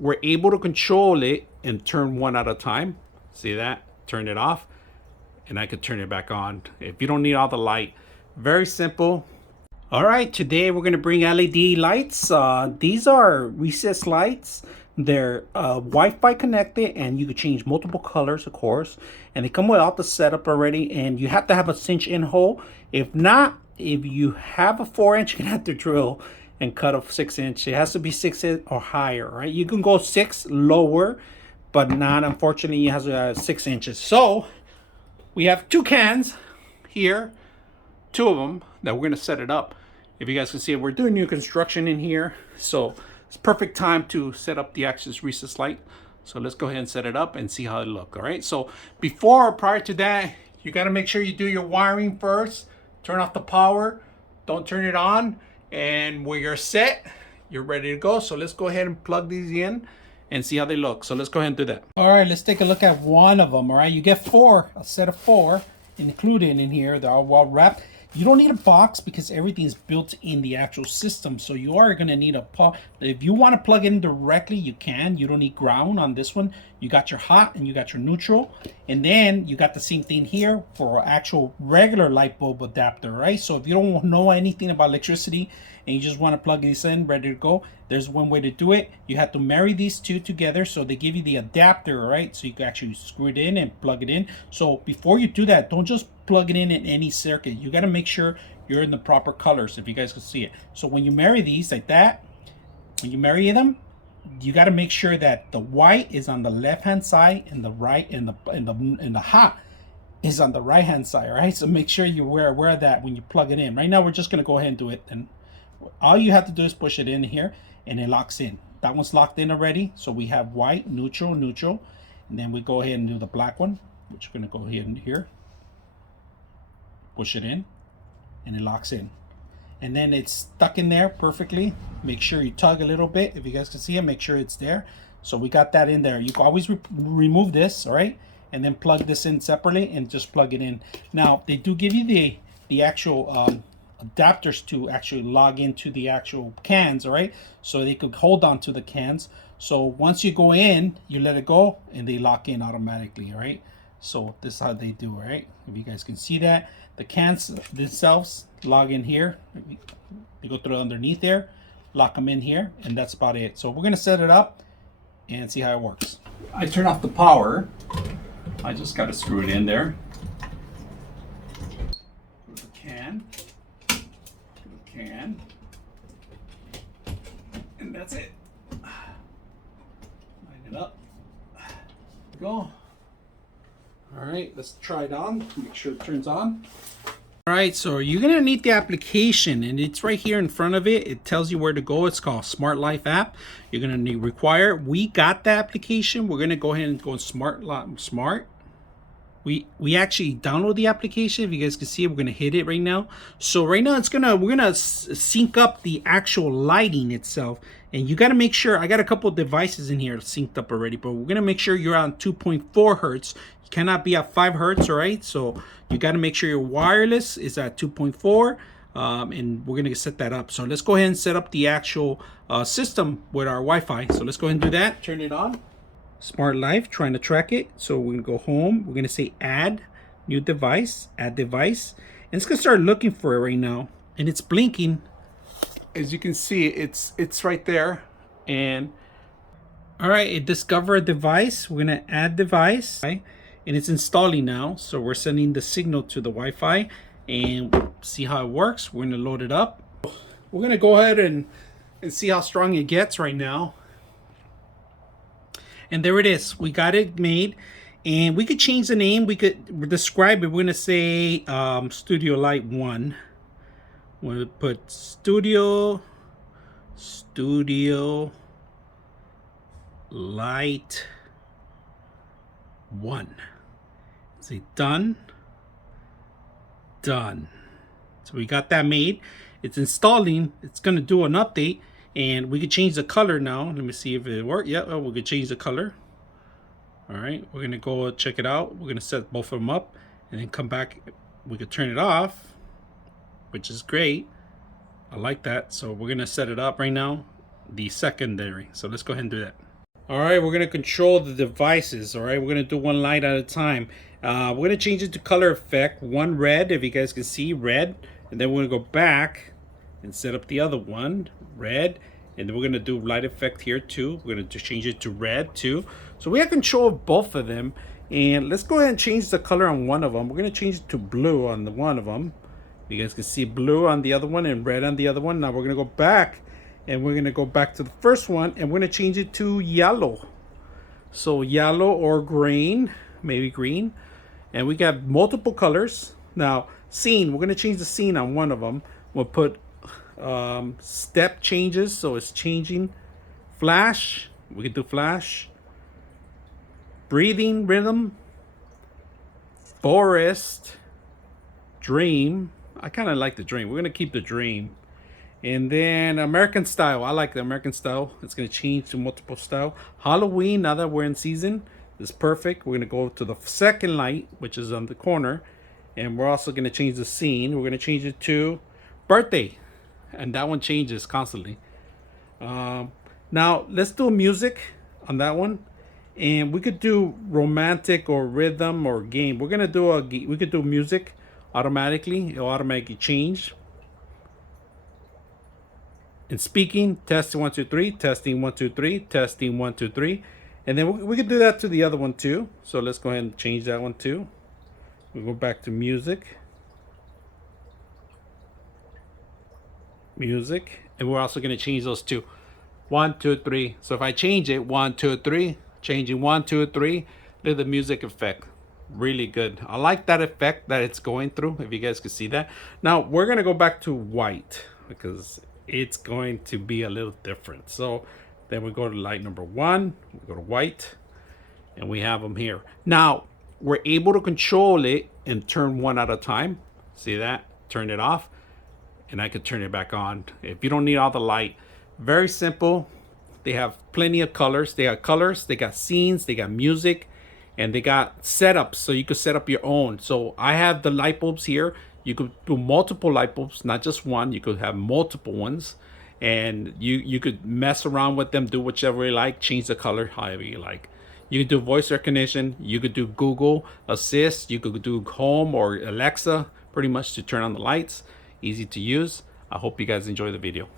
we're able to control it and turn one at a time. See that? Turn it off, and I could turn it back on if you don't need all the light. Very simple. All right, today we're going to bring LED lights. These are recessed lights. They're Wi-Fi connected, and you can change multiple colors, of course. And they come with all the setup already, and you have to have a cinch-in hole. If not, if you have a 4-inch, you're going to have to drill and cut a 6-inch. It has to be 6 or higher, right? You can go 6 lower, but not, unfortunately, it has 6 inches. So we have 2 cans here, 2 of them that we're going to set it up. If you guys can see it, we're doing new construction in here, so it's perfect time to set up the Axis recessed light. So let's go ahead and set it up and see how it looks. All right, so prior to that, you got to make sure you do your wiring first. Turn off the power, don't turn it on, and when you're set, you're ready to go. So let's go ahead and plug these in and see how they look. So let's go ahead and do that. All right, let's take a look at one of them. All right, you get 4, a set of 4 included in here. They're all well wrapped. You don't need a box because everything is built in the actual system. So you are going to need a if you want to plug in directly, you can. You don't need ground on this one. You got your hot and you got your neutral. And then you got the same thing here for actual regular light bulb adapter, right? So if you don't know anything about electricity and you just want to plug these in, ready to go, there's one way to do it. You have to marry these two together. So they give you the adapter, right? So you can actually screw it in and plug it in. So before you do that, don't just plug it in any circuit. You got to make sure you're in the proper colors, if you guys can see it. So when you marry these like that, when you marry them, you got to make sure that the white is on the left hand side and the right and the hot is on the right hand side, right? So make sure you're aware of that when you plug it in. Right now we're just going to go ahead and do it, and all you have to do is push it in here and it locks in. That one's locked in already. So we have white, neutral, neutral, and then we go ahead and do the black one, which we're going to go ahead and here. Push it in and it locks in, and then it's stuck in there perfectly. Make sure you tug a little bit, if you guys can see it, make sure it's there. So we got that in there. You can always remove this, all right, and then plug this in separately and just plug it in. Now they do give you the actual adapters to actually log into the actual cans, all right, so they could hold on to the cans. So once you go in, you let it go and they lock in automatically, all right. So this is how they do, right? If you guys can see that, the cans themselves log in here. They go through underneath there, lock them in here, and that's about it. So we're gonna set it up and see how it works. I turn off the power. I just gotta screw it in there. Put the can. And that's it. Line it up. Go. All right, let's try it on. Make sure it turns on. All right, so you're gonna need the application, and it's right here in front of it. It tells you where to go. It's called Smart Life app. You're gonna need require. We got the application. We're gonna go ahead and go Smart. We actually download the application. If you guys can see it, we're gonna hit it right now. So right now we're gonna sync up the actual lighting itself, and you got to make sure. I got a couple of devices in here synced up already, but we're gonna make sure you're on 2.4 hertz. You cannot be at 5 hertz, all right? So you got to make sure your wireless is at 2.4, and we're gonna set that up. So let's go ahead and set up the actual system with our Wi-Fi. So let's go ahead and do that. Turn it on. Smart Life, trying to track it. So we're gonna go home. We're gonna say add new device, add device, and it's gonna start looking for it right now, and it's blinking. As you can see, it's right there. And all right, it discovered a device. We're gonna add device, right? And it's installing now. So we're sending the signal to the Wi-Fi, and we'll see how it works. We're gonna load it up. We're gonna go ahead and see how strong it gets right now. And there it is. We got it made, and we could change the name. We could describe it. We're gonna say Studio Light 1. We'll put Studio Light 1. Say done. So we got that made. It's installing. It's gonna do an update. And we could change the color now. Let me see if it worked. Yeah, we could change the color. All right, we're gonna go check it out. We're gonna set both of them up and then come back. We could turn it off, which is great. I like that. So we're gonna set it up right now, the secondary. So let's go ahead and do that. All right, we're gonna control the devices. All right, we're gonna do one light at a time. We're gonna change it to color effect. One red, if you guys can see red, and then we're gonna go back and set up the other one, red, and then we're gonna do light effect here too. We're gonna change it to red too. So we have control of both of them. And let's go ahead and change the color on one of them. We're gonna change it to blue on the one of them. You guys can see blue on the other one and red on the other one. Now we're gonna go back. And we're gonna go back to the first one and we're gonna change it to yellow. So yellow or green, maybe green. And we got multiple colors. Now scene, we're gonna change the scene on one of them. We'll put step changes, so it's changing. Flash, we can do flash. Breathing rhythm. Forest. Dream. I kind of like the dream. We're gonna keep the dream. And then American style. I like the American style. It's going to change to multiple style. Halloween, now that we're in season, is perfect. We're going to go to the second light, which is on the corner. And we're also going to change the scene. We're going to change it to birthday. And that one changes constantly. Now, let's do music on that one. And we could do romantic or rhythm or game. We're going to do we could do music automatically. It'll automatically change. And speaking, testing 1 2 3, testing 1 2 3, testing 1 2 3, and then we could do that to the other one too. So let's go ahead and change that one too. We go back to music, and we're also going to change those to 1 2 3. So if I change it 1 2 3, changing 1 2 3, look at the music effect. Really good. I like that effect that it's going through. If you guys can see that. Now we're going to go back to white because it's going to be a little different. So then we go to light number 1, we go to white, and we have them here. Now we're able to control it and turn one at a time. See that? Turn it off, and I could turn it back on. If you don't need all the light, very simple. They have plenty of colors. They got scenes, they got music, and they got setups, so you could set up your own. So I have the light bulbs here. You could do multiple light bulbs, not just one. You could have multiple ones, and you could mess around with them, do whichever you like, change the color however you like. You could do voice recognition. You could do Google Assist. You could do Home or Alexa, pretty much, to turn on the lights. Easy to use. I hope you guys enjoy the video.